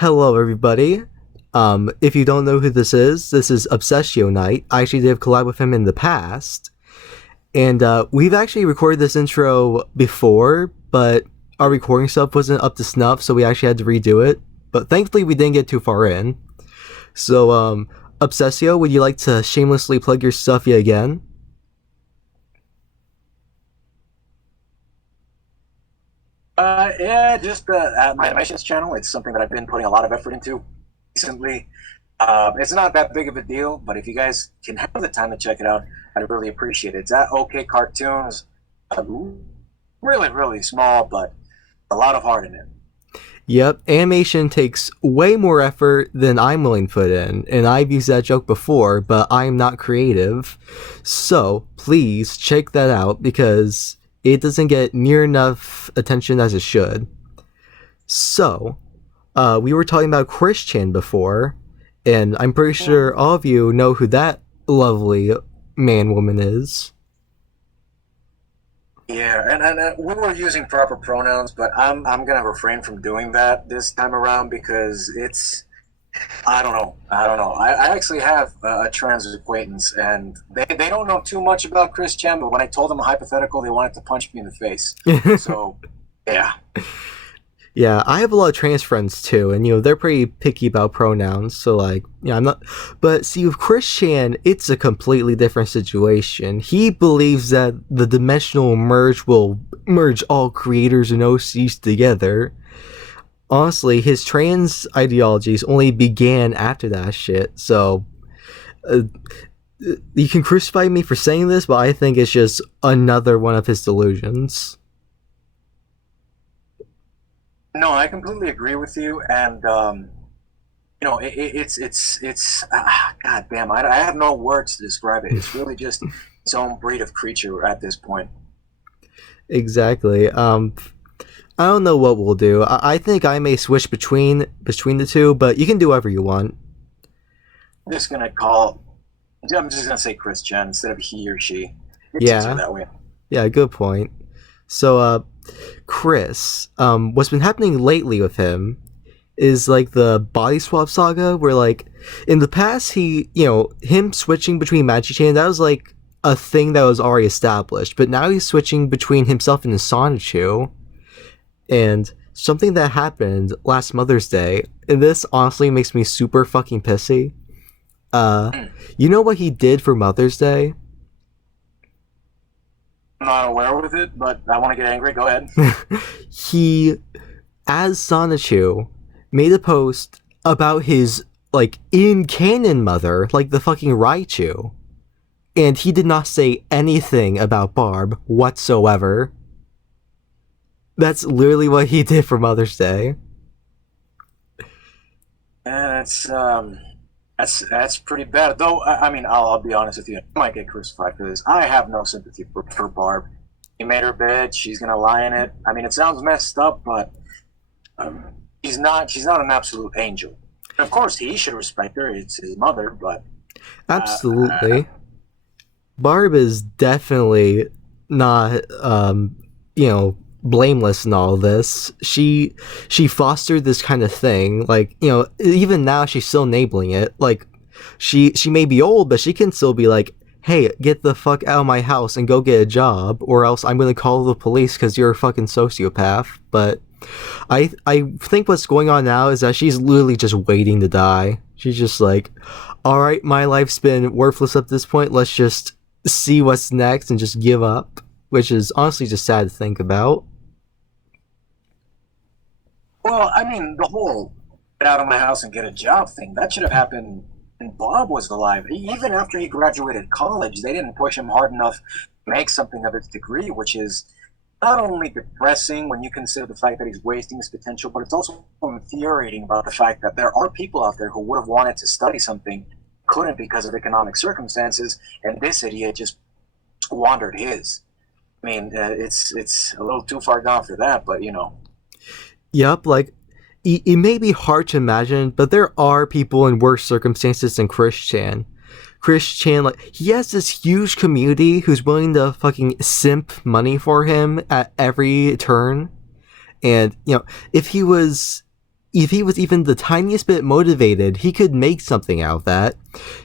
Hello, everybody. If you don't know who this is ObsessioKnight. I actually did collab with him in the past, and we've actually recorded this intro before, but our recording stuff wasn't up to snuff, so we actually had to redo it. But thankfully, we didn't get too far in. So, Obsessio, would you like to shamelessly plug your stuff yet again? Yeah, just at my animations channel. It's something that I've been putting a lot of effort into recently. It's not that big of a deal, but if you guys can have the time to check it out, I'd really appreciate it. It's at OK Cartoons. Uh, really, really small, but a lot of heart in it. Yep, animation takes way more effort than I'm willing to put in, and I've used that joke before, but I'm not creative. So, please check that out because it doesn't get near enough attention as it should. So, we were talking about Chris Chan before, and I'm pretty sure all of you know who that lovely man woman is. Yeah, and we were using proper pronouns, but I'm gonna refrain from doing that this time around because it's I don't know. I don't know. I actually have a trans acquaintance, and they don't know too much about Chris Chan, but when I told them a hypothetical, they wanted to punch me in the face. So, yeah. Yeah, I have a lot of trans friends too, and they're pretty picky about pronouns. So like, I'm not. But see, with Chris Chan, it's a completely different situation. He believes that the dimensional merge will merge all creators and OCs together. Honestly, his trans ideologies only began after that shit. So, uh, you can crucify me for saying this, but I think it's just another one of his delusions. No, I completely agree with you, and God damn, I have no words to describe it. It's really just its own breed of creature at this point. Exactly. I don't know what we'll do. I think I may switch between the two, but you can do whatever you want. I'm just gonna call. I'm just gonna say Chris Chan instead of he or she. It's easier Yeah, that way. yeah, good point. So, Chris, what's been happening lately with him is like the body swap saga, where like in the past him switching between Magic Chain, that was like a thing that was already established, but now he's switching between himself and Sonichu, and something that happened last Mother's Day, and this honestly makes me super fucking pissy. Uh, you know what he did for Mother's Day? I'm not aware with it, but I want to get angry. Go ahead. He, as Sonichu, made a post about his like in canon mother, like the fucking Raichu, and he did not say anything about Barb whatsoever. That's literally what he did for Mother's Day. And that's pretty bad. Though I mean, I'll be honest with you. I might get crucified for this. I have no sympathy for Barb. He made her bed. She's gonna lie in it. I mean, it sounds messed up, but um, she's not an absolute angel. Of course, he should respect her. It's his mother, but uh, Absolutely. Barb is definitely not blameless in all this. She fostered this kind of thing. Like, even now she's still enabling it. Like she may be old, but she can still be like, "Hey, get the fuck out of my house and go get a job, or else I'm gonna call the police because you're a fucking sociopath." But I think what's going on now is that she's literally just waiting to die. She's just like, "All right, my life's been worthless at this point. Let's just see what's next and just give up," which is honestly just sad to think about. well, I mean, the whole get out of my house and get a job thing that should have happened when Bob was alive. Even after he graduated college, they didn't push him hard enough to make something of his degree, which is not only depressing when you consider the fact that he's wasting his potential, but it's also infuriating about the fact that there are people out there who would have wanted to study something, couldn't because of economic circumstances, and this idiot just squandered his. I mean, it's a little too far gone for that, but you know. Yup, like it may be hard to imagine, but there are people in worse circumstances than Chris Chan. Chris Chan, like, he has this huge community who's willing to fucking simp money for him at every turn. And, if he was if he was even the tiniest bit motivated, he could make something out of that.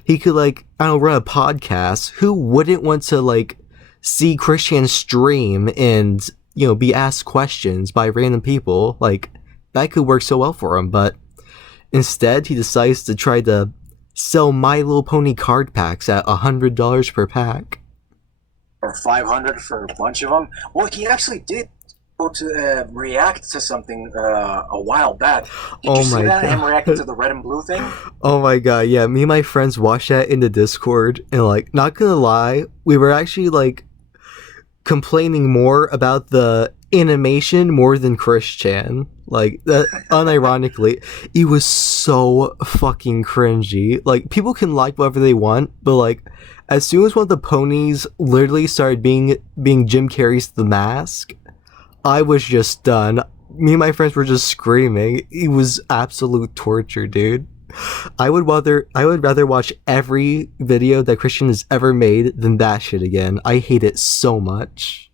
He could, like, I don't know, run a podcast. Who wouldn't want to, like, see Christian stream and, you know, be asked questions by random people? Like, that could work so well for him, but instead he decides to try to sell My Little Pony card packs at $100 per pack. Or 500 for a bunch of them. Well, he actually did go to react to something a while back. Did you see that? Him reacting to the red and blue thing? Oh my god, yeah. Me and my friends watched that in the Discord, and, like, not gonna lie, we were actually, like, complaining more about the animation more than Chris Chan. Like, that, unironically, it was so fucking cringy. Like, people can like whatever they want, but, like, as soon as one of the ponies literally started being Jim Carrey's The Mask, I was just done. Me and my friends were just screaming. It was absolute torture, dude. I would rather watch every video that Christian has ever made than that shit again. I hate it so much.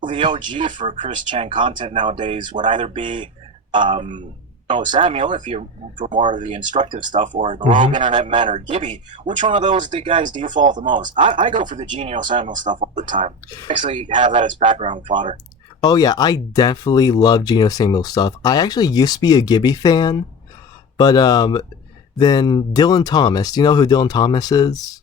The OG for Chris Chan content nowadays would either be Samuel, if you're for more of the instructive stuff, or the Rogue Internet Man, or Gibby. Which one of those guys do you follow the most? I go for the Genio Samuel stuff all the time. Actually have that as background fodder. Oh yeah, I definitely love Geno Samuel stuff. I actually used to be a Gibby fan, but then Dylan Thomas. Do you know who Dylan Thomas is?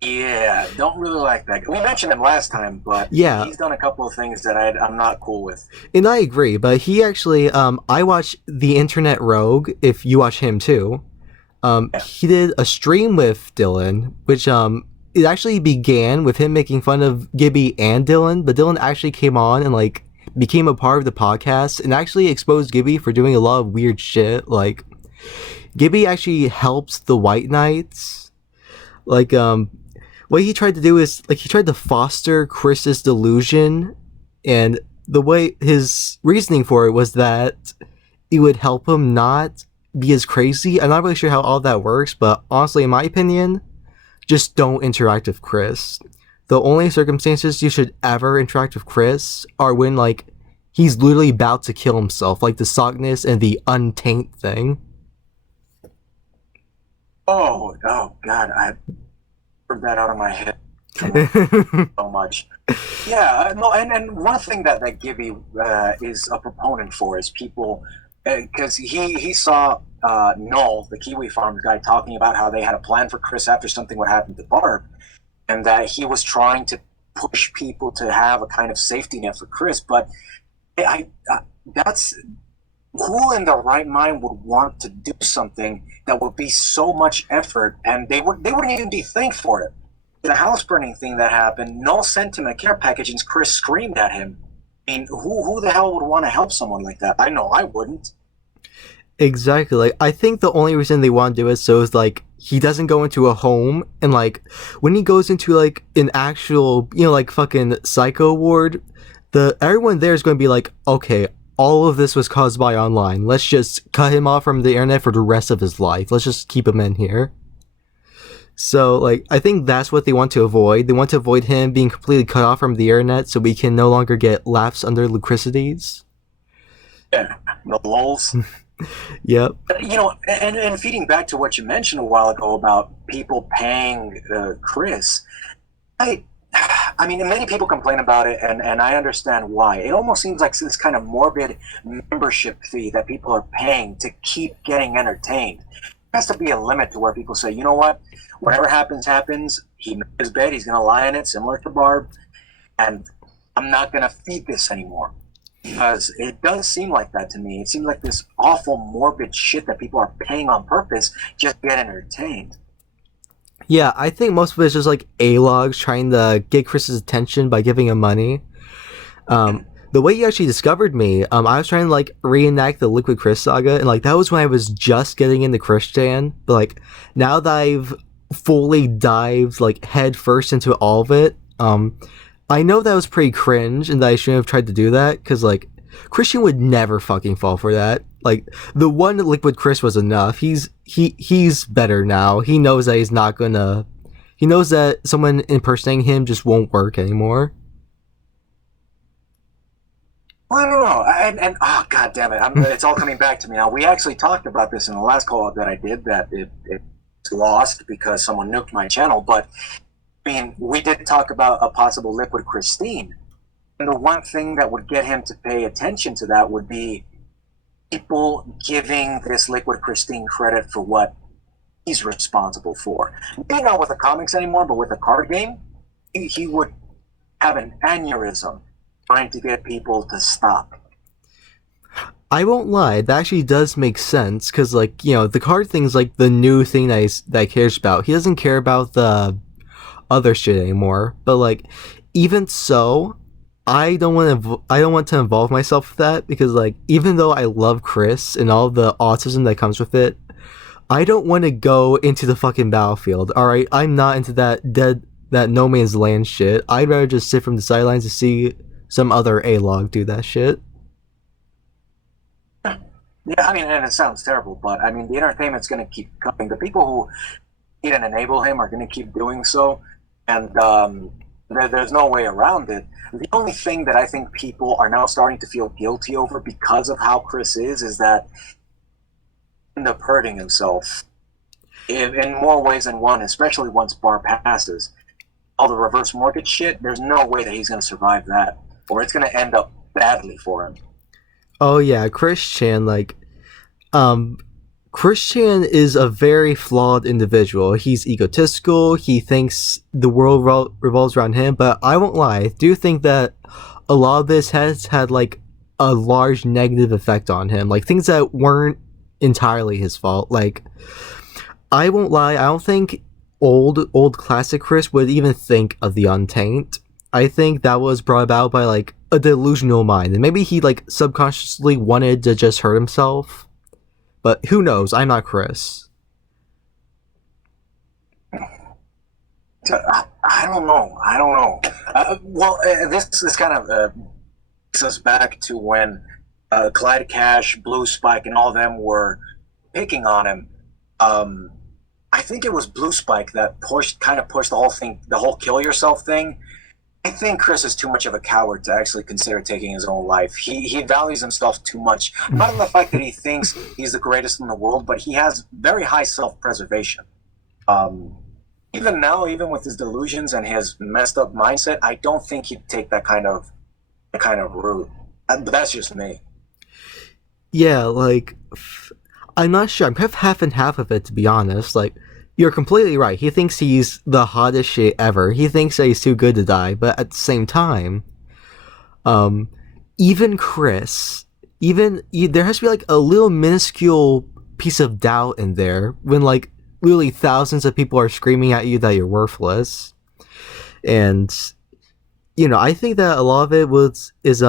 Yeah, don't really like that. We mentioned him last time, but yeah, he's done a couple of things that I'm not cool with. And I agree, but he actually, I watch The Internet Rogue, if you watch him too. He did a stream with Dylan, which it actually began with him making fun of Gibby and Dylan, but Dylan actually came on and, like, became a part of the podcast and actually exposed Gibby for doing a lot of weird shit. Like, Gibby actually helped the White Knights. Like, what he tried to do is, like, he tried to foster Chris's delusion, and the way his reasoning for it was that it would help him not be as crazy. I'm not really sure how all that works, but honestly, in my opinion, just don't interact with Chris. The only circumstances you should ever interact with Chris are when, like, he's literally about to kill himself, like the Sockness and the Untaint thing. Oh God, I heard that out of my head so much. Yeah, no, and one thing that Gibby is a proponent for is people, because he saw Noel, the Kiwi Farms guy, talking about how they had a plan for Chris after something would happen to Barb, and that he was trying to push people to have a kind of safety net for Chris. But that's, who in their right mind would want to do something that would be so much effort, and they wouldn't even be thanked for it. The house burning thing that happened, Noel sent him a care package and Chris screamed at him. I mean, who the hell would want to help someone like that? I know I wouldn't. Exactly. Like, I think the only reason they want to do it so is, like, he doesn't go into a home, and, like, when he goes into, like, an actual, you know, like, fucking psycho ward, everyone there is going to be like, okay, all of this was caused by online. Let's just cut him off from the internet for the rest of his life. Let's just keep him in here. So, like, I think that's what they want to avoid. They want to avoid him being completely cut off from the internet so we can no longer get laughs under lucricities. Yeah, the lulz. Yep. You know, and feeding back to what you mentioned a while ago about people paying Chris, I mean, many people complain about it, and I understand why. It almost seems like this kind of morbid membership fee that people are paying to keep getting entertained. There has to be a limit to where people say, you know what, whatever happens, happens. He made his bed, he's going to lie in it, similar to Barb, and I'm not going to feed this anymore. Because it does seem like that to me. It seems like this awful morbid shit that people are paying on purpose just to get entertained. Yeah, I think most of it is just like A-logs trying to get Chris's attention by giving him money. The way you actually discovered me, I was trying to, like, reenact the Liquid Chris saga, and, like, that was when I was just getting into Christian. But, like, now that I've fully dived, like, head first into all of it, I know that was pretty cringe and that I shouldn't have tried to do that, because, like, Christian would never fucking fall for that. Like, the one Liquid Chris was enough. He's better now. He knows that he's not gonna... He knows that someone impersonating him just won't work anymore. Well, I don't know. And oh, god damn it, it's all coming back to me now. We actually talked about this in the last call that I did, that it's lost because someone nuked my channel. But I mean, we did talk about a possible liquid Christine, and the one thing that would get him to pay attention to that would be people giving this liquid Christine credit for what he's responsible for. Maybe not with the comics anymore, but with the card game, he would have an aneurysm trying to get people to stop. I won't lie, that actually does make sense, because, like, you know, the card thing's like the new thing that he cares about. He doesn't care about the other shit anymore. But, like, even so, I don't want to involve myself with that, because, like, even though I love Chris and all the autism that comes with it, I don't want to go into the fucking battlefield. All right, I'm not into that no man's land shit. I'd rather just sit from the sidelines to see some other A-log do that shit. Yeah, I mean, and it sounds terrible, but I mean, the entertainment's going to keep coming. The people who didn't enable him are going to keep doing so, and there's no way around it. The only thing that I think people are now starting to feel guilty over because of how Chris is that he ended up hurting himself in more ways than one, especially once Bar passes. All the reverse mortgage shit, there's no way that he's going to survive that, or it's going to end up badly for him. Oh yeah, Chris Chan, like, Chris Chan is a very flawed individual. He's egotistical. He thinks the world revolves around him. But I won't lie, I do think that a lot of this has had, like, a large negative effect on him. Like, things that weren't entirely his fault. Like, I won't lie, I don't think old classic Chris would even think of the Untaint. I think that was brought about by, like, a delusional mind, and maybe he, like, subconsciously wanted to just hurt himself. But who knows? I'm not Chris. I don't know. I don't know. This kind of takes us back to when Clyde Cash, Blue Spike, and all of them were picking on him. I think it was Blue Spike that pushed the whole thing, the whole kill yourself thing. I think Chris is too much of a coward to actually consider taking his own life. He values himself too much. Not in the fact that he thinks he's the greatest in the world, but he has very high self-preservation. Even now, even with his delusions and his messed up mindset, I don't think he'd take that kind of route. But that's just me. Yeah, like, I'm not sure. I'm kind of half and half of it, to be honest. Like, you're completely right. He thinks he's the hottest shit ever. He thinks that he's too good to die. But at the same time, even Chris, there has to be, like, a little minuscule piece of doubt in there when, like, literally thousands of people are screaming at you that you're worthless. And, you know, I think that a lot of it is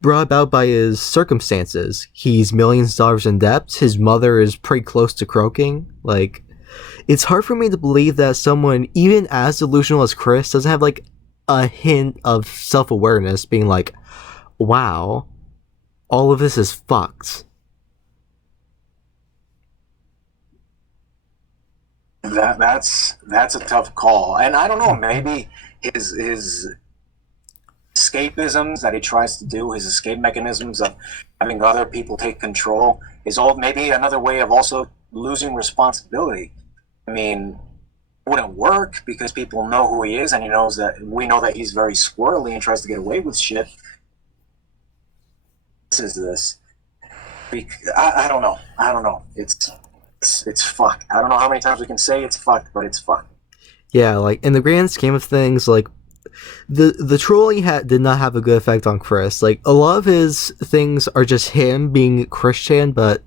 brought about by his circumstances. He's millions of dollars in debt. His mother is pretty close to croaking. Like, it's hard for me to believe that someone even as delusional as Chris doesn't have, like, a hint of self-awareness, being like, wow, all of this is fucked. That's a tough call, and I don't know. Maybe his escapisms that he tries to do, his escape mechanisms of having other people take control, is all maybe another way of also losing responsibility. I mean, it wouldn't work because people know who he is, and we know that he's very squirrely and tries to get away with shit. This. I don't know. I don't know. It's fucked. I don't know how many times we can say it's fucked, but it's fucked. Yeah, like, in the grand scheme of things, like, the trolling did not have a good effect on Chris. Like, a lot of his things are just him being Christian, but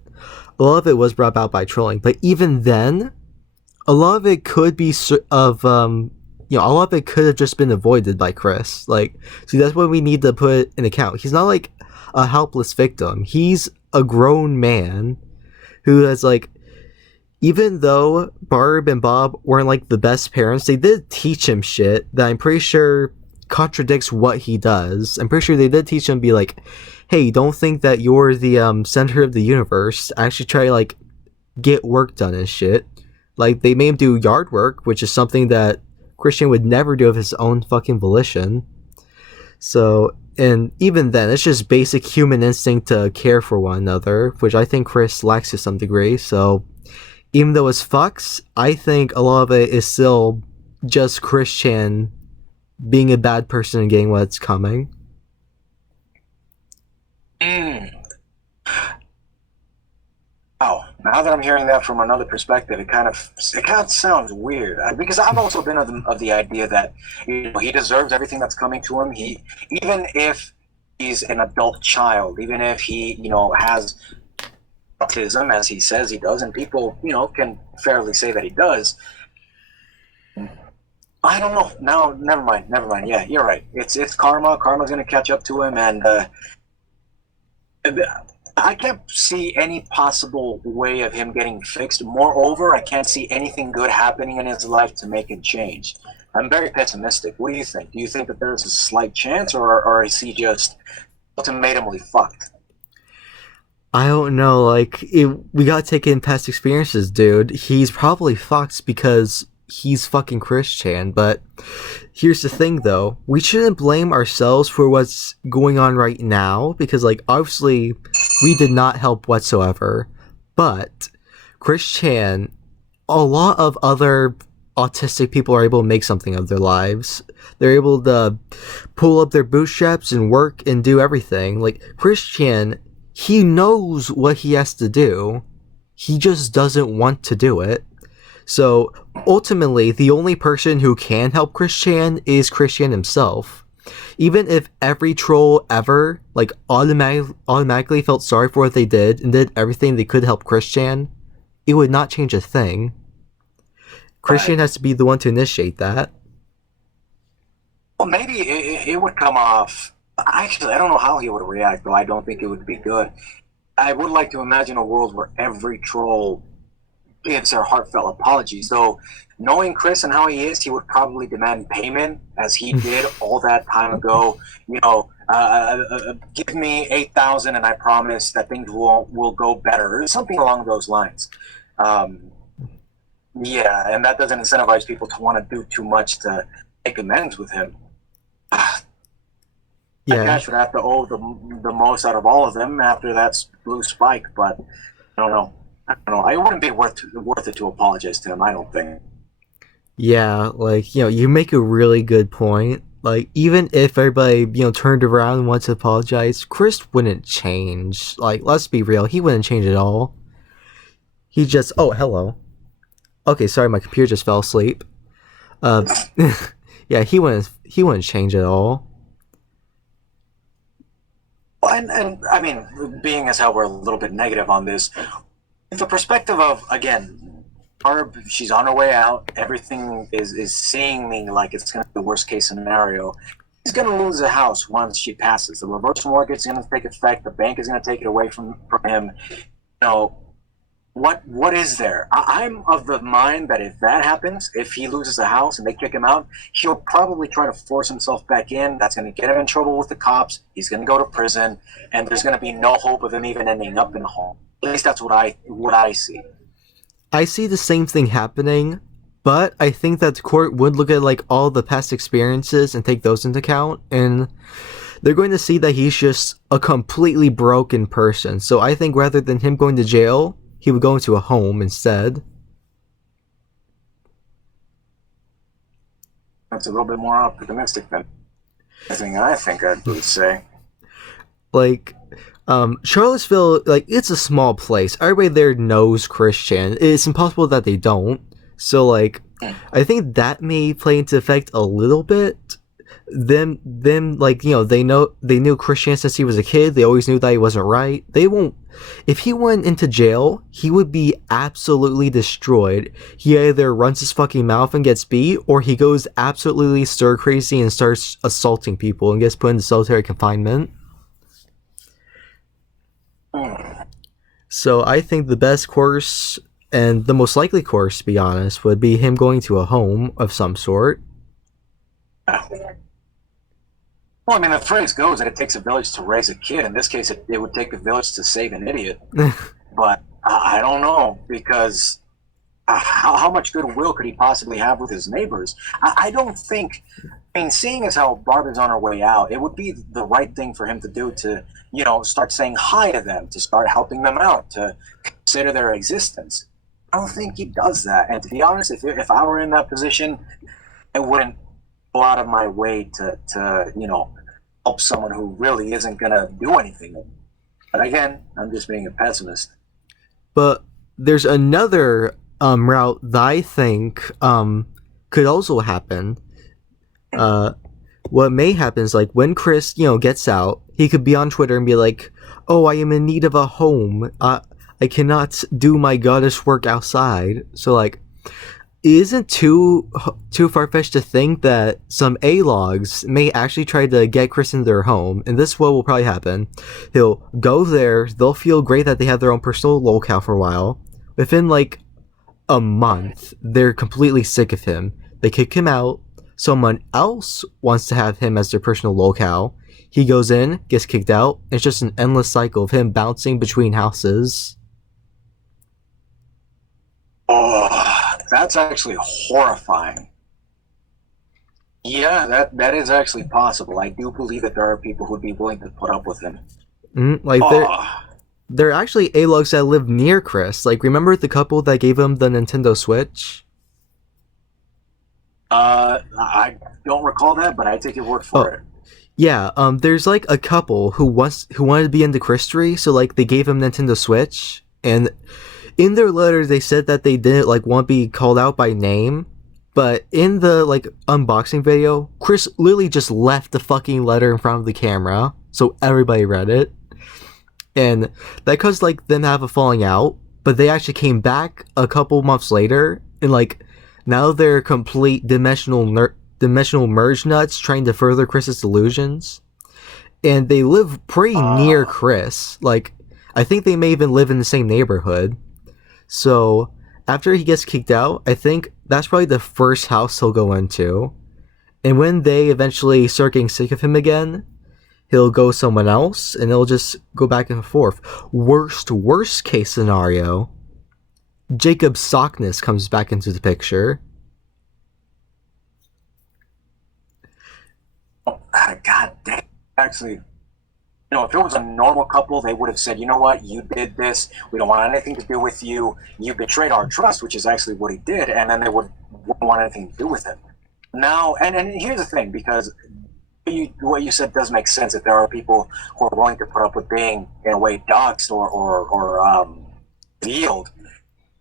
a lot of it was brought about by trolling. But even then, a lot of it could be a lot of it could have just been avoided by Chris. Like, see, that's what we need to put in account. He's not, like, a helpless victim. He's a grown man who has, like, even though Barb and Bob weren't, like, the best parents, they did teach him shit that I'm pretty sure contradicts what he does. I'm pretty sure they did teach him, be like, hey, don't think that you're the center of the universe. Actually try to, like, get work done and shit. Like, they made him do yard work, which is something that Christian would never do of his own fucking volition. So And even then, it's just basic human instinct to care for one another, which I think Chris lacks to some degree. So even though it's fucks, I think a lot of it is still just Chris Chan being a bad person and getting what's coming. Mm. Oh, now that I'm hearing that from another perspective, it kind of sounds weird because I've also been of the idea that he deserves everything that's coming to him. He even if he's an adult child, even if he has autism as he says he does, and people can fairly say that he does. I don't know. No, never mind. Never mind. Yeah, you're right. It's karma. Karma's gonna catch up to him, and I can't see any possible way of him getting fixed. Moreover, I can't see anything good happening in his life to make it change. I'm very pessimistic. What do you think? Do you think that there's a slight chance, or is he just ultimately fucked? I don't know, like, we gotta take in past experiences, dude. He's probably fucked because he's fucking Chris Chan, but here's the thing, though. We shouldn't blame ourselves for what's going on right now, because, like, obviously, we did not help whatsoever. But Chris Chan, a lot of other autistic people are able to make something of their lives. They're able to pull up their bootstraps and work and do everything. Like, Chris Chan, he knows what he has to do. He just doesn't want to do it. So, ultimately, the only person who can help Chris Chan is Chris Chan himself. Even if every troll ever, like, automatically felt sorry for what they did and did everything they could to help Chris Chan, it would not change a thing. Chris Chan has to be the one to initiate that. Well, maybe it would come off. Actually, I don't know how he would react, though. I don't think it would be good. I would like to imagine a world where every troll gives their heartfelt apologies. Though, knowing Chris and how he is, he would probably demand payment, as he did all that time ago. Give me 8,000, and I promise that things will go better, or something along those lines. Um, yeah, and that doesn't incentivize people to want to do too much to make amends with him. That Yeah. guy should have to owe the most out of all of them after that blue spike, but I don't know. I don't know. It wouldn't be worth it to apologize to him. I don't think. Yeah, like, you make a really good point. Like, even if everybody, turned around and wanted to apologize, Chris wouldn't change. Like, let's be real, he wouldn't change at all. He just, oh, hello. Okay, sorry, my computer just fell asleep. Uh, yeah, he wouldn't change at all. And I mean, being as how we're a little bit negative on this, the perspective of again, she's on her way out. Everything is seeming like it's going to be the worst case scenario. She's going to lose the house once she passes. The reverse mortgage is going to take effect. The bank is going to take it away from him. What is there? I'm of the mind that if that happens, if he loses the house and they kick him out, he'll probably try to force himself back in. That's going to get him in trouble with the cops. He's going to go to prison, and there's going to be no hope of him even ending up in a home. At least that's what I see. I see the same thing happening, but I think that the court would look at, like, all the past experiences and take those into account, and they're going to see that he's just a completely broken person. So I think rather than him going to jail, he would go into a home instead. That's a little bit more optimistic than anything I think I would say. Like, Charlottesville, like, it's a small place. Everybody there knows Christian. It's impossible that they don't. So, like, I think that may play into effect a little bit. Them, like, they knew Christian since he was a kid. They always knew that he wasn't right. They won't. If he went into jail, he would be absolutely destroyed. He either runs his fucking mouth and gets beat, or he goes absolutely stir crazy and starts assaulting people and gets put into solitary confinement. So I think the best course, and the most likely course, to be honest, would be him going to a home of some sort. Well, I mean, the phrase goes that it takes a village to raise a kid. In this case, it would take a village to save an idiot. But I don't know, because how much goodwill could he possibly have with his neighbors? I don't think I mean, seeing as how Barb is on her way out, it would be the right thing for him to do to, start saying hi to them, to start helping them out, to consider their existence. I don't think he does that. And to be honest, if I were in that position, I wouldn't go out of my way to help someone who really isn't going to do anything. But again, I'm just being a pessimist. But there's another route that I think could also happen. Uh, what may happen is like when Chris, gets out, he could be on Twitter and be like, "Oh, I am in need of a home. I cannot do my goddess work outside." So like, it isn't too far fetched to think that some A-logs may actually try to get Chris into their home, and this what will probably happen. He'll go there. They'll feel great that they have their own personal locale for a while. Within like a month, they're completely sick of him. They kick him out. Someone else wants to have him as their personal locale. He goes in, gets kicked out. It's just an endless cycle of him bouncing between houses. Oh, that's actually horrifying. Yeah, that is actually possible. I do believe that there are people who'd be willing to put up with him. Like Oh, there are actually A-logs that live near Chris. Like remember the couple that gave him the Nintendo Switch? I don't recall that, but I take your word for Oh, it. yeah. There's like a couple who wanted to be into Christery, so like they gave him Nintendo Switch, and in their letter they said that they didn't like want to be called out by name. But in the like unboxing video, Chris literally just left the fucking letter in front of the camera, so everybody read it, and that caused like them to have a falling out. But they actually came back a couple months later, and like now they're complete dimensional merge nuts trying to further Chris's delusions, and they live pretty near Uh, Chris. Like I think they may even live in the same neighborhood. So after he gets kicked out, I think that's probably the first house he'll go into. And when they eventually start getting sick of him again, he'll go someone else and it'll just go back and forth. Worst case scenario, Jacob Sockness comes back into the picture. God damn. Actually, if it was a normal couple, they would have said, you know what, you did this. We don't want anything to do with you. You betrayed our trust, which is actually what he did, and then they wouldn't want anything to do with him. Now, and here's the thing, because what you said does make sense, that there are people who are willing to put up with being, in a way, doxxed or revealed.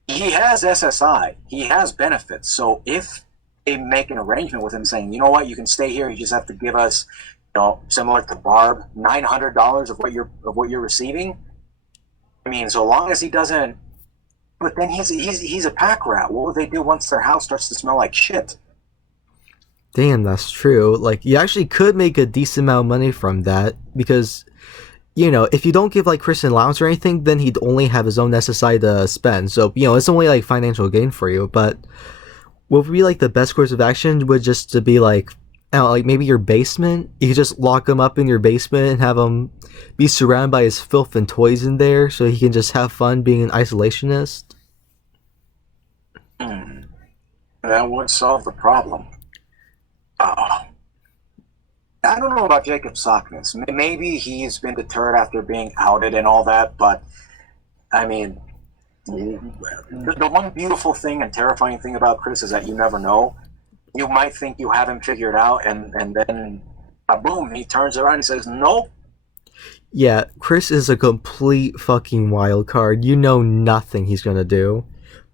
He has SSI. He has benefits. So if they make an arrangement with him saying, you know what, you can stay here. You just have to give us, similar to Barb, $900 of what you're receiving. I mean, so long as he doesn't. But then he's a pack rat. What will they do once their house starts to smell like shit? Damn, that's true. Like, you actually could make a decent amount of money from that because, if you don't give like Chris an allowance or anything, then he'd only have his own SSI to spend. So, it's only like financial gain for you. But what would be like the best course of action would just to be like, I don't know, like maybe your basement. You could just lock him up in your basement and have him be surrounded by his filth and toys in there, so he can just have fun being an isolationist. Hmm. That would solve the problem. Oh, I don't know about Jacob Sockness. Maybe he's been deterred after being outed and all that, but I mean, the one beautiful thing and terrifying thing about Chris is that you never know. You might think you have him figured out, and then, boom, he turns around and says, nope. Yeah, Chris is a complete fucking wild card. You know nothing he's gonna do.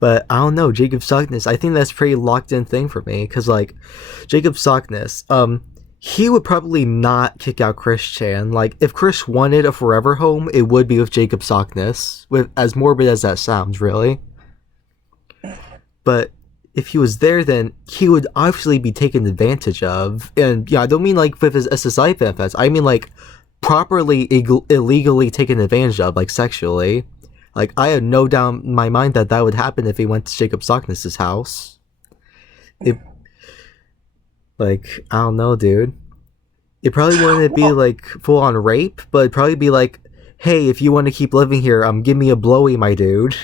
But I don't know, Jacob Sockness, I think that's a pretty locked in thing for me. Cause like Jacob Sockness, he would probably not kick out Chris Chan. Like if Chris wanted a forever home, it would be with Jacob Sockness. With as morbid as that sounds, really. But if he was there, then he would obviously be taken advantage of. And yeah, I don't mean like with his SSI benefits. I mean like properly illegally taken advantage of, like sexually. Like I had no doubt in my mind that that would happen if he went to Jacob Sockness's house. It, like I don't know, dude. It probably wouldn't be Well, like full on rape, but it'd probably be like, hey, if you want to keep living here, give me a blowy, my dude.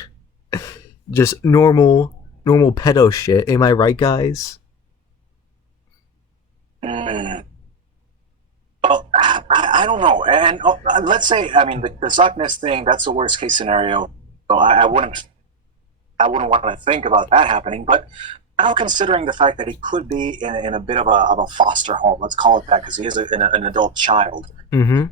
Just normal pedo shit. Am I right, guys? Mm. Well, I don't know. And let's say, I mean, the suckness thing, that's the worst case scenario. So I wouldn't want to think about that happening. But now considering the fact that he could be in a bit of a foster home, let's call it that, because he is an adult child. Mm-hmm.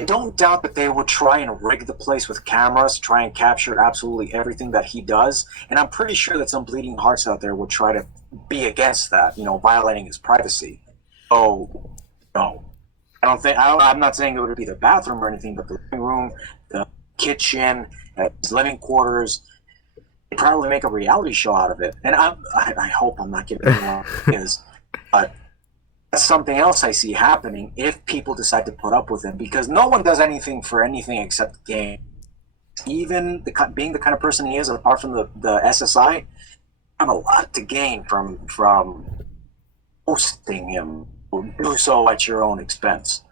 I don't doubt that they would try and rig the place with cameras, try and capture absolutely everything that he does. And I'm pretty sure that some bleeding hearts out there would try to be against that, violating his privacy. Oh, no. I'm not saying it would be the bathroom or anything, but the living room, the kitchen, his living quarters, they'd probably make a reality show out of it. And I hope I'm not giving anyone ideas, but that's something else I see happening if people decide to put up with him, because no one does anything for anything except gain. Even being the kind of person he is, apart from the SSI, I have a lot to gain from hosting him. Do so at your own expense.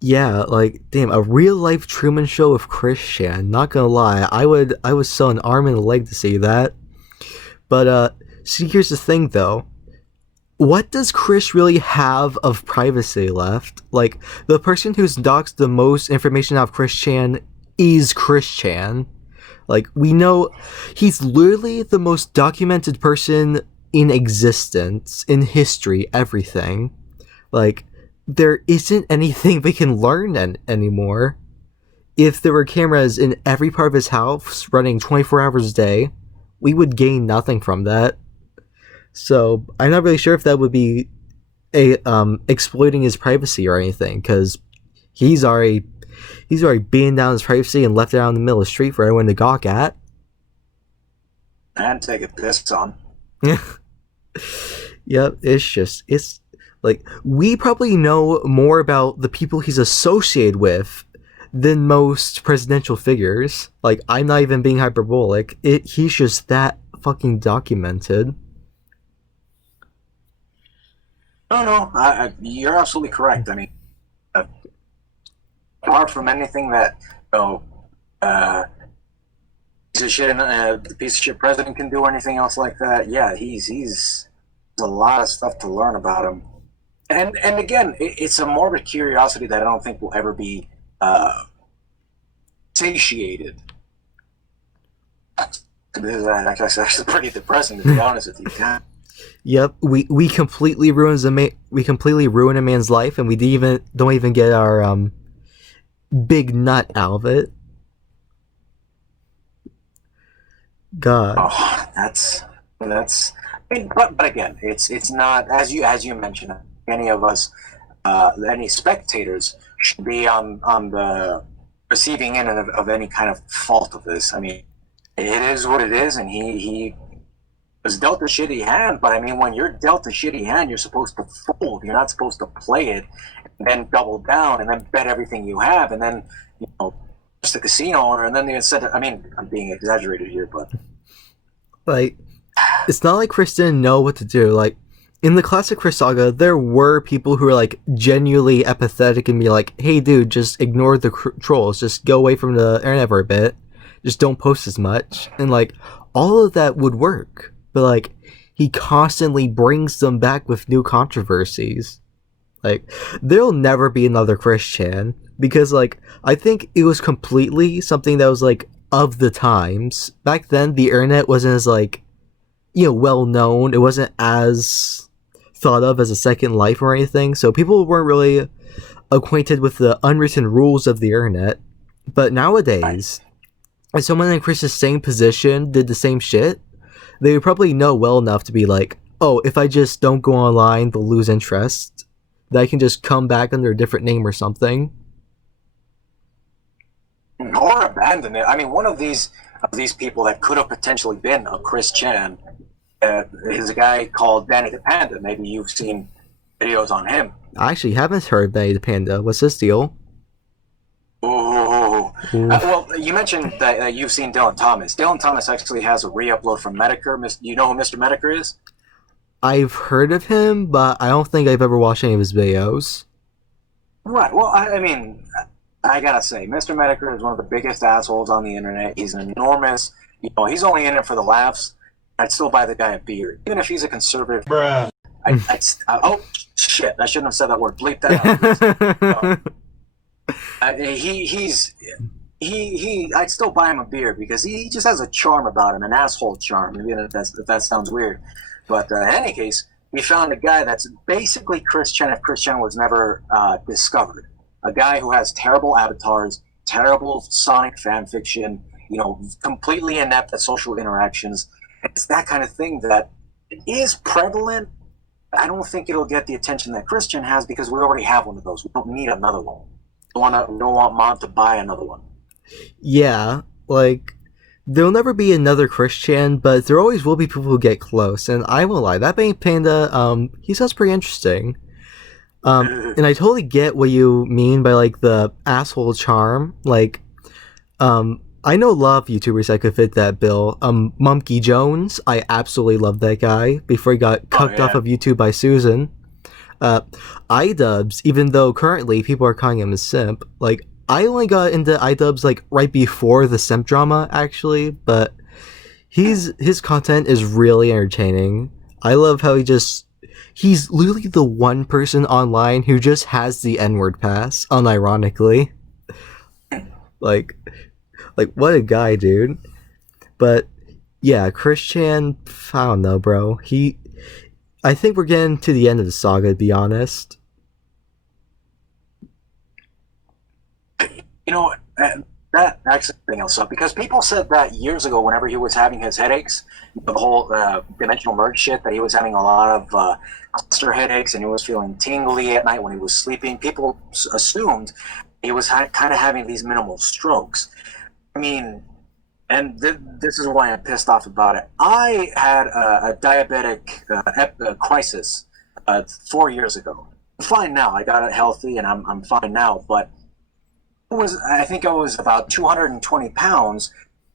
Yeah, like damn, a real life Truman Show with Chris Chan. Not gonna lie, I would sell an arm and a leg to see that. But see, here's the thing though. What does Chris really have of privacy left? Like, the person who's doxed the most information out of Chris Chan is Chris Chan. Like, we know he's literally the most documented person in existence, in history, everything. Like, there isn't anything we can learn anymore. If there were cameras in every part of his house running 24 hours a day, we would gain nothing from that. So I'm not really sure if that would be a exploiting his privacy or anything, because he's already being down his privacy and left it out in the middle of the street for everyone to gawk at. And take a piss on. Yep, it's like we probably know more about the people he's associated with than most presidential figures. Like, I'm not even being hyperbolic. He's just that fucking documented. No, you're absolutely correct. I mean, apart from anything that the piece of shit president can do or anything else like that, yeah, he's a lot of stuff to learn about him. And again, it's a morbid curiosity that I don't think will ever be satiated. That's actually pretty depressing, to be honest with you. Yep, we completely ruin a man's life, and we don't even get our big nut out of it. God. Oh, that's. I mean, but again, it's not as you mentioned. Any of us, any spectators, should be on the receiving end of any kind of fault of this. I mean, it is what it is, and he was dealt a shitty hand. But I mean, when you're dealt a shitty hand, you're supposed to fold. You're not supposed to play it and then double down and then bet everything you have, and then just a casino owner, and then they said, I mean, I'm being exaggerated here, but like, it's not like Chris didn't know what to do. Like, in the classic Chris saga, there were people who were like genuinely apathetic and be like, "Hey, dude, just ignore the trolls. Just go away from the internet for a bit. Just don't post as much." And like, all of that would work, but like, he constantly brings them back with new controversies. Like, there'll never be another Chris Chan, because like, I think it was completely something that was like of the times. Back then, the internet wasn't as like, well known. It wasn't as thought of as a second life or anything, so people weren't really acquainted with the unwritten rules of the internet. But nowadays, if someone in Chris's same position did the same shit, they would probably know well enough to be like, oh, if I just don't go online, they'll lose interest. That I can just come back under a different name or something. Or abandon it. I mean, one of these people that could have potentially been a Chris Chan is a guy called Danny the Panda. Maybe you've seen videos on him. I actually haven't heard Danny the Panda. What's his deal? Oh, well, you mentioned that you've seen Dylan Thomas. Dylan Thomas actually has a re-upload from Medicare. You know who Mr. Medicare is? I've heard of him, but I don't think I've ever watched any of his videos. Right. Well, I mean, I gotta say, Mr. Medicare is one of the biggest assholes on the internet. He's an enormous. He's only in it for the laughs. I'd still buy the guy a beer, even if he's a conservative. Bruh. Oh shit! I shouldn't have said that word. Bleep that out, please. Uh, I'd still buy him a beer because he just has a charm about him, an asshole charm. Maybe if that sounds weird, but in any case, we found a guy that's basically Christian if Christian was never discovered. A guy who has terrible avatars, terrible Sonic fan fiction, completely inept at social interactions. It's that kind of thing that is prevalent. I don't think it'll get the attention that Christian has because we already have one of those. We don't need another one. We don't want Mom to buy another one. Yeah, like there'll never be another Christian, but there always will be people who get close. And I won't lie, that Bank Panda, he sounds pretty interesting. And I totally get what you mean by like the asshole charm. Like, I know a lot of YouTubers that could fit that bill. Monkey Jones, I absolutely love that guy before he got cucked off of YouTube by Susan. iDubbbz, even though currently people are calling him a simp, like I only got into iDubbbz like right before the simp drama actually, but his content is really entertaining. I love how he's literally the one person online who just has the N-word pass, unironically. Like what a guy, dude. But yeah, Christian, I don't know, bro. I think we're getting to the end of the saga, to be honest. That actually thing else up because people said that years ago whenever he was having his headaches, the whole dimensional merge shit, that he was having a lot of cluster headaches and he was feeling tingly at night when he was sleeping. People assumed he was kind of having these minimal strokes. I mean, and this is why I'm pissed off about it. I had a diabetic crisis 4 years ago. I'm fine now. I got it healthy and I'm fine now, but I think I was about 220 pounds,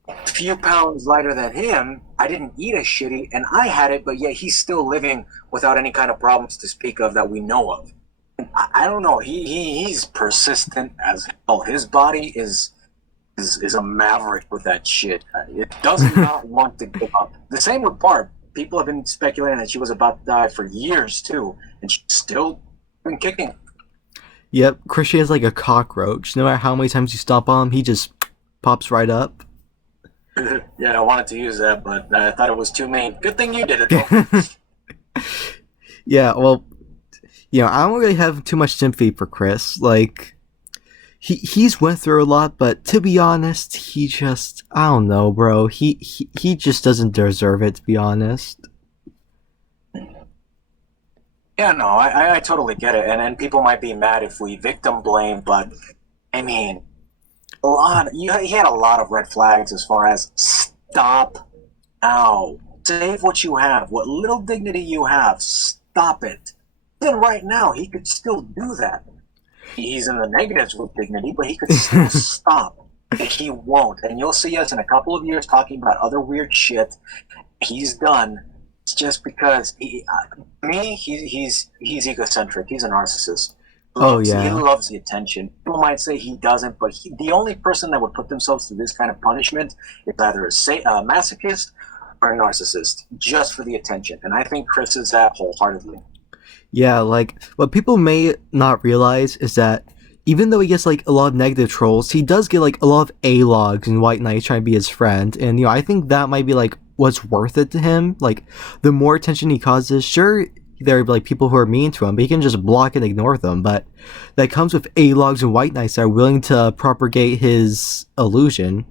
a few pounds lighter than him. I didn't eat as shitty, and I had it, but yet he's still living without any kind of problems to speak of that we know of. I don't know. He's persistent as hell. His body is a maverick with that shit. It does not want to give up. The same with Barb. People have been speculating that she was about to die for years too, and she's still been kicking. Yep, Christian is like a cockroach. No matter how many times you stomp on him, he just pops right up. Yeah, I wanted to use that, but I thought it was too mean. Good thing you did it, though. Yeah, well, I don't really have too much sympathy for Chris. Like, he's went through a lot, but to be honest, he just, I don't know, bro. He just doesn't deserve it, to be honest. Yeah, no, I totally get it, and people might be mad if we victim blame, but I mean, he had a lot of red flags as far as stop now, save what you have, what little dignity you have, stop it. Then right now he could still do that. He's in the negatives with dignity, but he could still stop. He won't, and you'll see us in a couple of years talking about other weird shit he's done. It's just because he's egocentric. He's a narcissist. He loves the attention. People might say he doesn't, but the only person that would put themselves through this kind of punishment is either a masochist or a narcissist, just for the attention. And I think Chris is that wholeheartedly. Yeah, like what people may not realize is that even though he gets like a lot of negative trolls, he does get like a lot of A-logs and White Knights trying to be his friend, and I think that might be like what's worth it to him. Like the more attention he causes, sure, there are like people who are mean to him, but he can just block and ignore them. But that comes with A-logs and White Knights that are willing to propagate his illusion.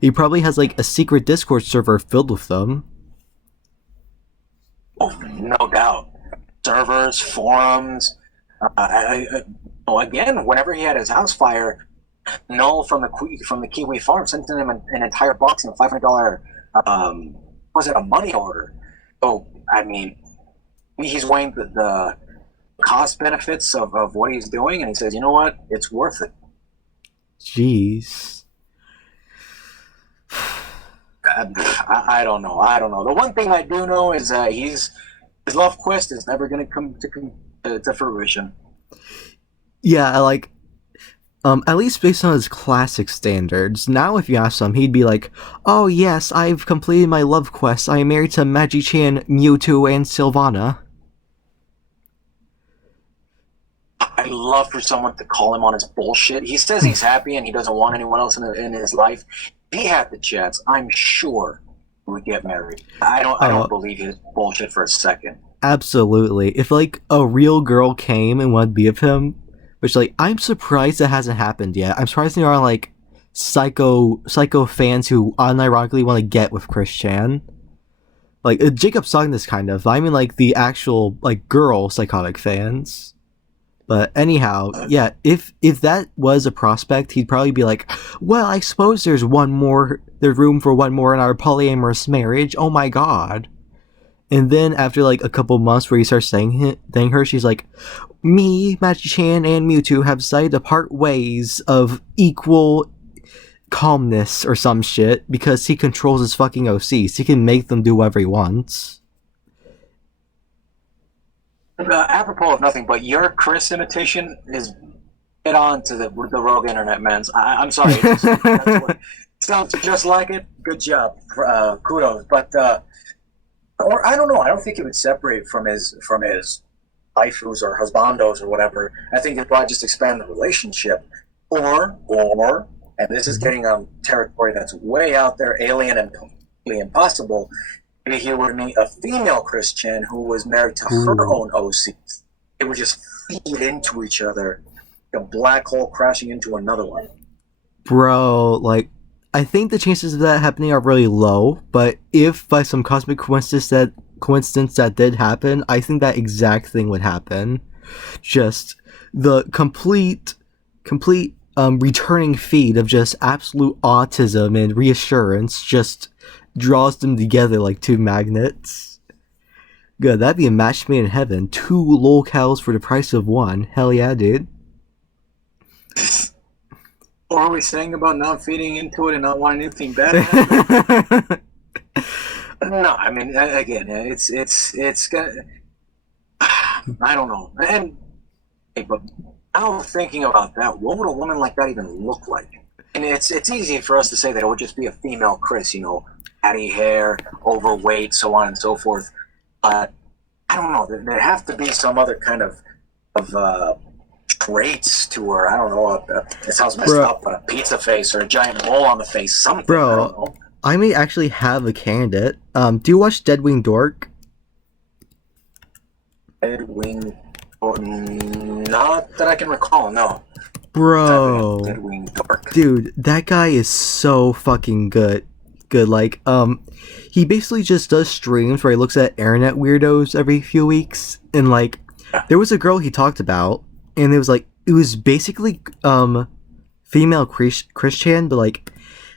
He probably has like a secret Discord server filled with them. Oh, no doubt. Servers, forums. Again, whenever he had his house fire, Null from the Kiwi farm sent him an entire box and a $500 was it a money order? So I mean, he's weighing the cost benefits of what he's doing, and he says, you know what, it's worth it. Jeez. I don't know. The one thing I do know is his love quest is never going to come to fruition. Yeah, like, at least based on his classic standards. Now, if you ask him, he'd be like, "Oh yes, I've completed my love quest. I am married to Magi-Chan, Mewtwo, and Sylvana." I'd love for someone to call him on his bullshit. He says he's happy and he doesn't want anyone else in his life. If he had the chance, I'm sure he would get married. I don't believe his bullshit for a second. Absolutely. If like a real girl came and wanted to be with him, which like I'm surprised that hasn't happened yet. I'm surprised there are like psycho fans who unironically want to get with Chris Chan. Like Jacob's talking this kind of. I mean like the actual like girl psychotic fans. But anyhow, yeah, if that was a prospect, he'd probably be like, well, I suppose there's room for one more in our polyamorous marriage. Oh my god. And then after like a couple months where he starts saying her, she's like, me, Machi-chan, and Mewtwo have decided to part ways of equal calmness or some shit because he controls his fucking OCs. He can make them do whatever he wants. Apropos of nothing, but your Chris imitation is get on to the rogue internet, man. I'm sorry. Sounds just like it. Good job. Kudos. But, or I don't know. I don't think he would separate from his waifus or husbandos or whatever. I think he'd probably just expand the relationship. Or, and this is getting on territory that's way out there, alien and completely impossible, maybe he would meet a female Christian who was married to her own OCs. They would just feed into each other, like a black hole crashing into another one. Bro, like, I think the chances of that happening are really low, but if by some cosmic coincidence that did happen, I think that exact thing would happen. Just the complete returning feed of just absolute autism and reassurance just draws them together like two magnets. Good, that'd be a match made in heaven. 2 lolcows for the price of 1. Hell yeah, dude. What are we saying about not feeding into it and not wanting anything bad to happen? No, I mean, again, it's gonna. I don't know, and but now thinking about that, what would a woman like that even look like? And it's easy for us to say that it would just be a female Chris, patty hair, overweight, so on and so forth. But I don't know. There have to be some other kind of traits to her. I don't know. It sounds messed up, but a pizza face or a giant mole on the face, something. Bro, I don't know. I may actually have a candidate. Do you watch Deadwing Dork? Deadwing, not that I can recall. No. Bro, Deadwing Dork. Dude, that guy is so fucking good. Like, he basically just does streams where he looks at internet weirdos every few weeks, and like, there was a girl he talked about, and it was basically female Christian, but like,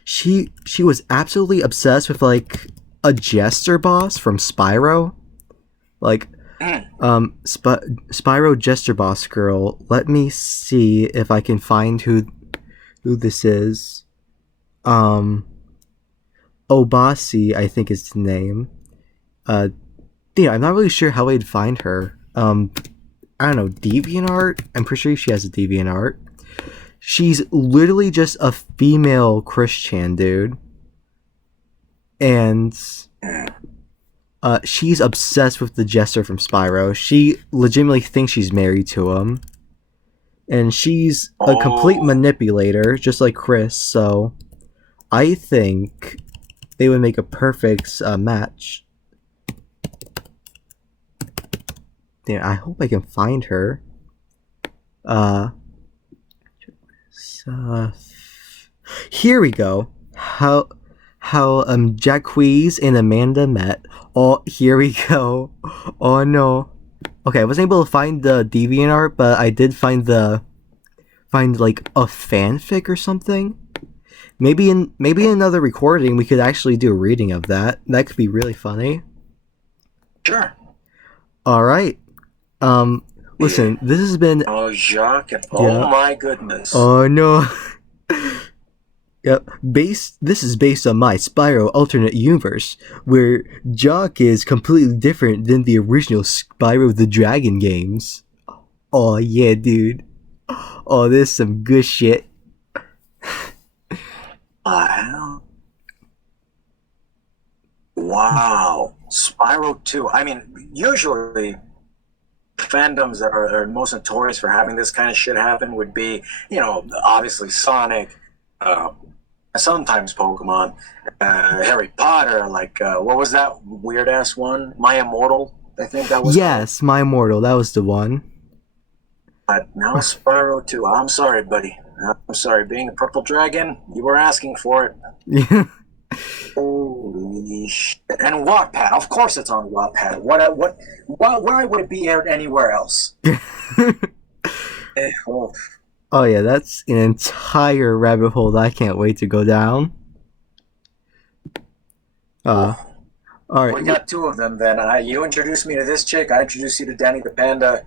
she was absolutely obsessed with like a jester boss from Spyro, like, Spyro jester boss girl. Let me see if I can find who this is. Obasi, I think is the name. I'm not really sure how I'd find her. I don't know, DeviantArt? I'm pretty sure she has a DeviantArt. She's literally just a female Christian, dude. And she's obsessed with the jester from Spyro. She legitimately thinks she's married to him. And she's a complete manipulator, just like Chris, so I think they would make a perfect match. Damn, I hope I can find her. Here we go. How Jacquees and Amanda met. Oh, here we go. Oh no. Okay, I wasn't able to find the DeviantArt, but I did find like a fanfic or something. Maybe in another recording we could actually do a reading of that. That could be really funny. Sure. All right. Listen, this has been. Oh, Jacques! Oh my goodness! Oh no! Yep. This is based on my Spyro alternate universe, where Jock is completely different than the original Spyro the Dragon games. Oh yeah, dude. Oh, this is some good shit. Wow. Spyro 2. I mean, usually fandoms that are most notorious for having this kind of shit happen would be, obviously Sonic, uh, sometimes Pokemon, Harry Potter. Like, what was that weird ass one? My Immortal, I think that was called. Yes, My Immortal, that was the one. But now Spyro too. I'm sorry, buddy. I'm sorry. Being a purple dragon, you were asking for it. Yeah. Holy shit! And Wattpad, of course, it's on Wattpad. Why would it be aired anywhere else? Oh. Oh yeah, that's an entire rabbit hole that I can't wait to go down. Uh, all We right. got two of them. Then you introduced me to this chick. I introduced you to Danny the Panda.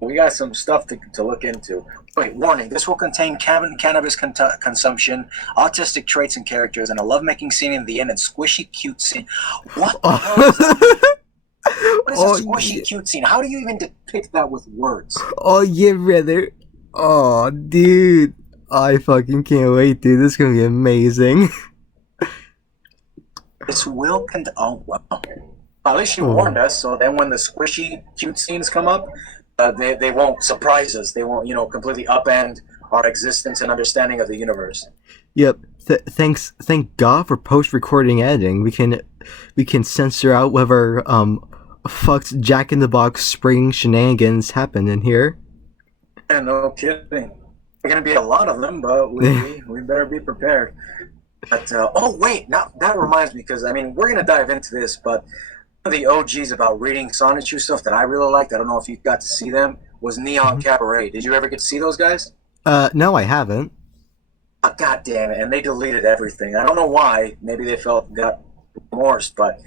We got some stuff to look into. Wait, warning: this will contain cannabis consumption, autistic traits and characters, and a lovemaking scene in the end, and squishy cute scene. What the hell is that? What is Oh, a squishy yeah. cute scene? How do you even depict that with words? Oh yeah, brother. Oh, dude. I fucking can't wait, dude. This is gonna be amazing. This will oh wow. At least you Oh. warned us, so then when the squishy cute scenes come up, they won't surprise us. They won't, completely upend our existence and understanding of the universe. Yep. Thank God for post-recording editing. We can censor out whatever fucked Jack in the Box spring shenanigans happen in here. And no kidding. There are going to be a lot of them, but we better be prepared. But oh wait, now that reminds me, because we're going to dive into this, but one of the OGs about reading Sonichu stuff that I really liked, I don't know if you got to see them, was Neon Cabaret. Did you ever get to see those guys? No, I haven't. God damn it! And they deleted everything. I don't know why. Maybe they got remorse, but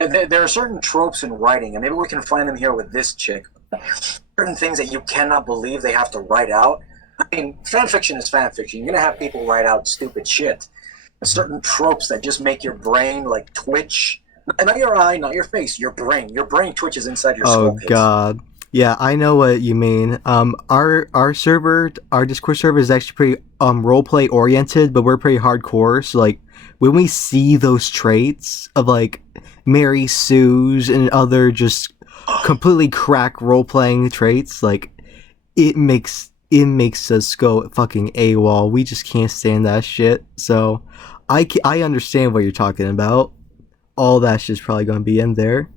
there are certain tropes in writing, and maybe we can find them here with this chick. Certain things that you cannot believe they have to write out. Fan fiction is fan fiction. You're gonna have people write out stupid shit. Certain tropes that just make your brain like twitch. Not your eye, not your face. Your brain. Your brain twitches inside your skull. Oh God. Yeah, I know what you mean. Our server, our Discord server is actually pretty roleplay oriented, but we're pretty hardcore. So like, when we see those traits of like Mary Sue's and other just completely crack role playing traits, like it makes us go fucking AWOL. We just can't stand that shit. So I understand what you're talking about. All that shit's probably gonna be in there.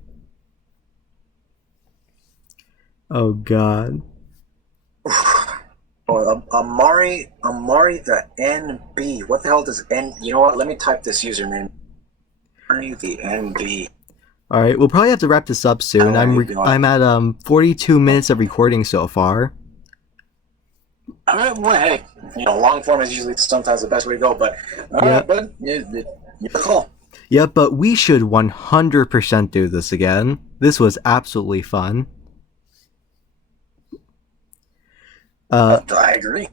Oh God. Oh, Amari the NB. What the hell does N? You know what? Let me type this username. Amari the NB. All right, we'll probably have to wrap this up soon. I'm at 42 minutes of recording so far. Well, hey, long form is usually sometimes the best way to go, but but your call. Yeah, but we should 100% do this again. This was absolutely fun. I agree.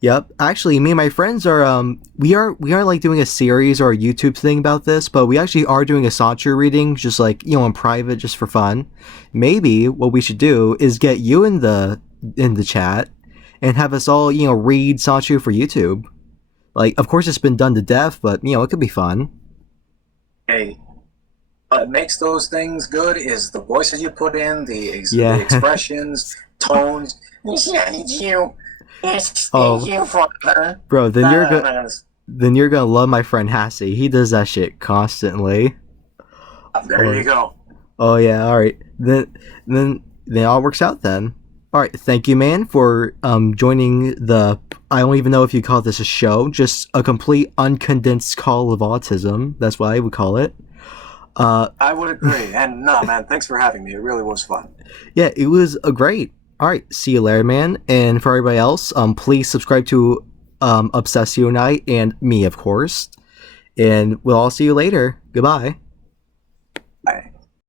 Yep. Actually, me and my friends are we are like doing a series or a YouTube thing about this, but we actually are doing a Sancho reading, just like in private, just for fun. Maybe what we should do is get you in the chat and have us all read Sancho for YouTube. Like, of course, it's been done to death, but it could be fun. Hey, what makes those things good is the voices you put in, the expressions, tones. You. Yes, thank you, father. Bro, then you're gonna love my friend Hassie. He does that shit constantly. There you go. Oh yeah, all right. Then all works out then. All right, thank you, man, for joining the. I don't even know if you call this a show, just a complete uncondensed call of autism. That's what I would call it. I would agree, and no, man, thanks for having me. It really was fun. Yeah, it was great. All right, see you later, man. And for everybody else, please subscribe to ObsessioKnight and me, of course. And we'll all see you later. Goodbye. Bye.